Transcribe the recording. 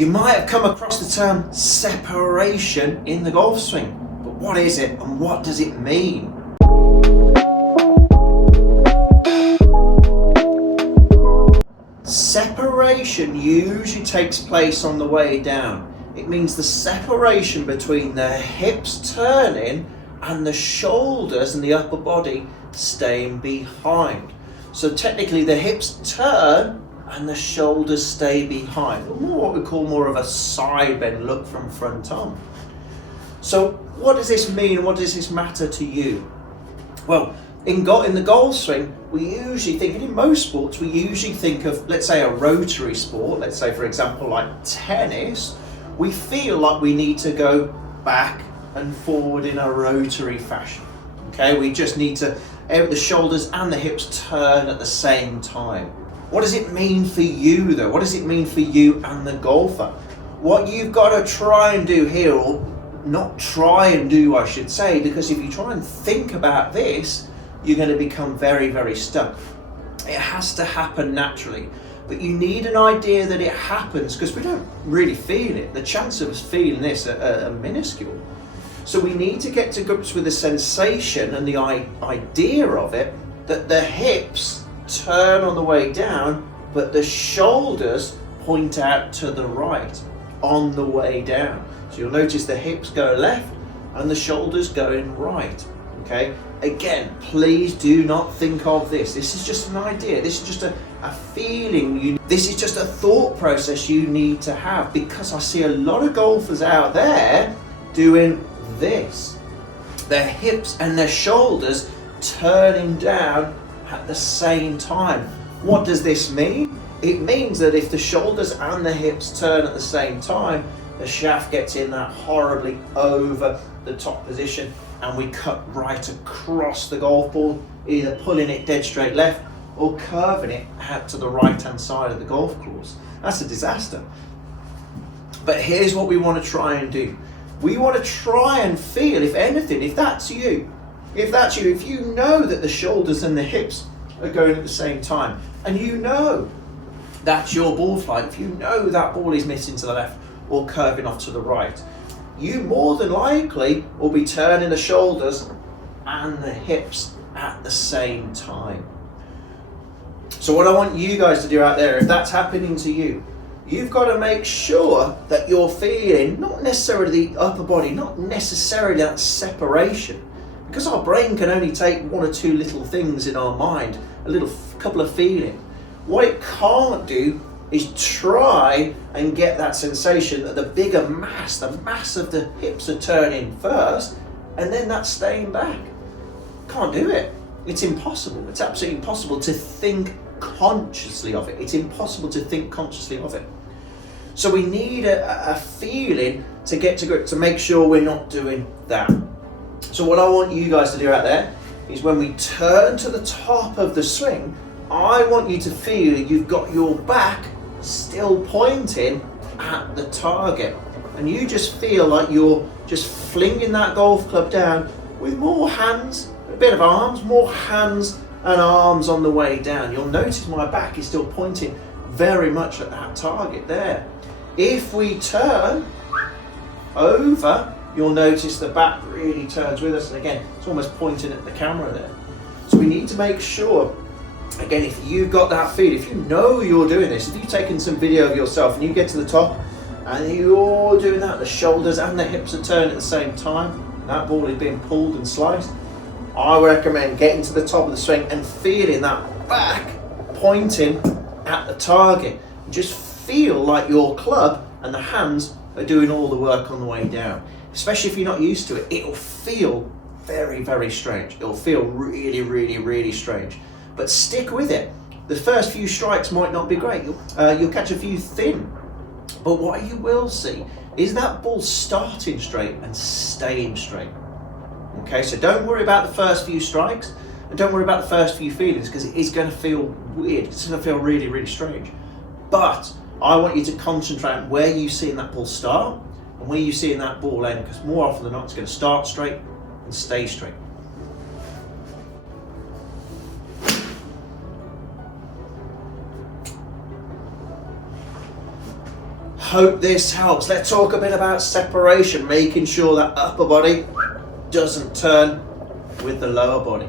You might have come across the term separation in the golf swing, but what is it and what does it mean? Separation usually takes place on the way down. It means the separation between the hips turning and the shoulders and the upper body staying behind. So technically the hips turn and the shoulders stay behind. More what we call more of a side bend look from front on. So what does this mean and what does this matter to you? Well, in the golf swing, we usually think, and in most sports, we usually think of, let's say, a rotary sport. Let's say, for example, like tennis. We feel like we need to go back and forward in a rotary fashion. Okay, we just need to, the shoulders and the hips turn at the same time. What does it mean for you though? What does it mean for you and the golfer? What you've got to try and do here, or not try and do, I should say, because if you try and think about this, you're going to become very, very stuck. It has to happen naturally, but you need an idea that it happens because we don't really feel it. The chance of us feeling this are minuscule. So we need to get to grips with the sensation and the idea of it, that the hips turn on the way down, but the shoulders point out to the right on the way down. So you'll notice the hips go left and the shoulders going right. Okay, again, please do not think of this. This is just an idea. This is just a feeling. This is just a thought process you need to have, because I see a lot of golfers out there doing this. Their hips and their shoulders turning down at the same time. What does this mean? It means that if the shoulders and the hips turn at the same time, the shaft gets in that horribly over the top position and we cut right across the golf ball, either pulling it dead straight left or curving it out to the right hand side of the golf course. That's a disaster. But here's what we want to try and do. We want to try and feel, if anything, if that's you, if you know that the shoulders and the hips are going at the same time, and you know that's your ball flight, if you know that ball is missing to the left or curving off to the right, you more than likely will be turning the shoulders and the hips at the same time. So what I want you guys to do out there, if that's happening to you, you've got to make sure that you're feeling not necessarily the upper body, not necessarily that separation, because our brain can only take one or two little things in our mind, a couple of feelings. What it can't do is try and get that sensation that the bigger mass, the mass of the hips are turning first, and then that's staying back. Can't do it. It's impossible. It's absolutely impossible to think consciously of it. It's impossible to think consciously of it. So we need a feeling to get to grip, to make sure we're not doing that. So what I want you guys to do out there is, when we turn to the top of the swing, I want you to feel you've got your back still pointing at the target, and you just feel like you're just flinging that golf club down with more hands, a bit of arms, more hands and arms on the way down. You'll notice my back is still pointing very much at that target there. If we turn over, you'll notice the back really turns with us, and again, it's almost pointing at the camera there. So we need to make sure, again, if you've got that feel, if you know you're doing this, if you've taken some video of yourself and you get to the top and you're doing that, the shoulders and the hips are turning at the same time, and that ball is being pulled and sliced, I recommend getting to the top of the swing and feeling that back pointing at the target. Just feel like your club and the hands are doing all the work on the way down. Especially if you're not used to it, it'll feel very, very strange. It'll feel really, really, really strange. But stick with it. The first few strikes might not be great. You'll catch a few thin. But what you will see is that ball starting straight and staying straight. Okay, so don't worry about the first few strikes, and don't worry about the first few feelings, because it is going to feel weird. It's going to feel really, really strange. But I want you to concentrate on where you see that ball start and where you see that ball end, because more often than not, it's going to start straight and stay straight. hope this helps. Let's talk a bit about separation, making sure that upper body doesn't turn with the lower body.